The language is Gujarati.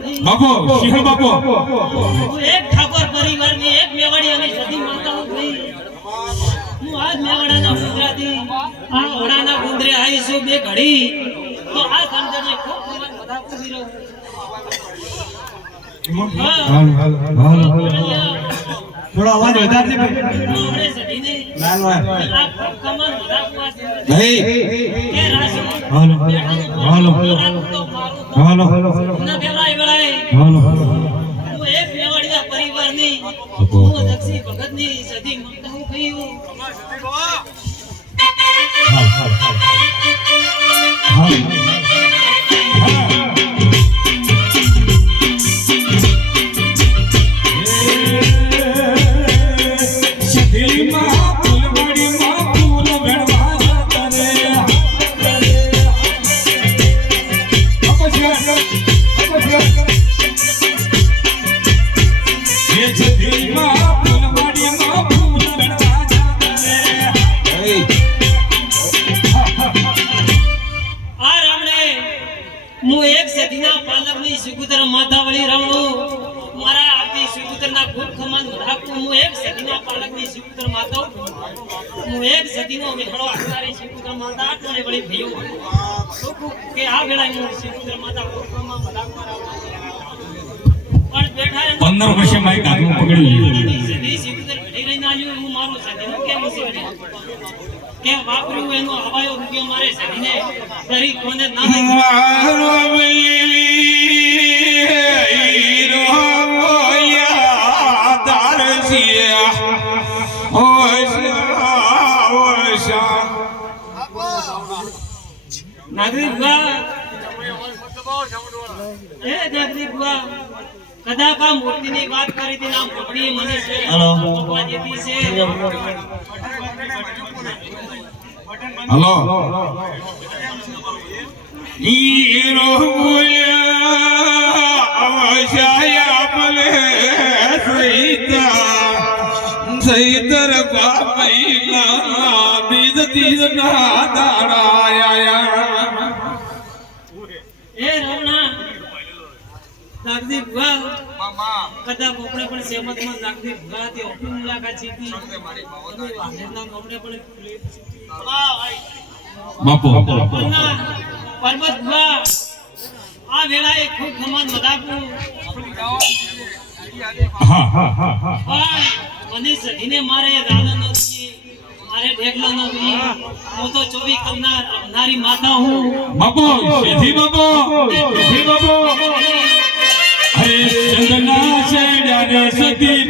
સિંહ બાપો. એક ઠાકોર પરિવારની એક મેવાડી અને સતી માતાઓ થઈ હું આજ મેવાડાના ગુજરાતી આ વડાના ગુંદરે આવીશું બે ઘડી. તો આ સમજણને ખૂબ ખૂબ બધા પૂરી રહું. થોડો અવાજ વધારજે ભાઈ. છે. નહીં હાલો હાલો હાલો. હાલો દક્ષી ભગતની સતી સુગુતર માતાવળી રાવણું મારા આરતી સુગુતરના ખૂબ ખમાન રાખું. હું એક સદીના પાલકની સુગુતર માતા હું એક સદીનો વિહળો આકારે સુગુતર માતા આટલે વળી ભયો સુખું કે આ વેળાએ હું સુગુતર માતા ખૂબ ખમાન રાખવા પણ બેઠા પંદર વર્ષે માઇક હાથમાં પકડી લીધું. સુગુતર ઘડી રહીને આવ્યું. હું મારું સદીનું કેમ છે કે વાપર્યું એનો હવાયો રૂપિયો મારે સદીને કરી કોને ના નાગરિક એ નાગરિક કદાચ આ મૂર્તિની વાત કરી હતી નામ પકડી મને છે. હલો. ભગવાન જેથી છે. હલો. હીરો બોલ્યા સૈતર બાપૈલા બીજ તીજ ના દાડાયા એ રમણા નાગરિક બા કદાચ આપણે પણ સેમતમાં નાગરિક બા તે મુલાકાત જીતી. પણ બાપુ. બા આ વેળાએ ખૂબ ખમાન મદાકું હા હા હા હા. પણ મને સઢીને મારે રાધા નો મારે ઢેકલો નો હું તો ચોવી કરનાર આવનારી માતા હું. બાપો સિદ્ધિ બાપો સિદ્ધિ બાપો. અરે ચંદના છે સતી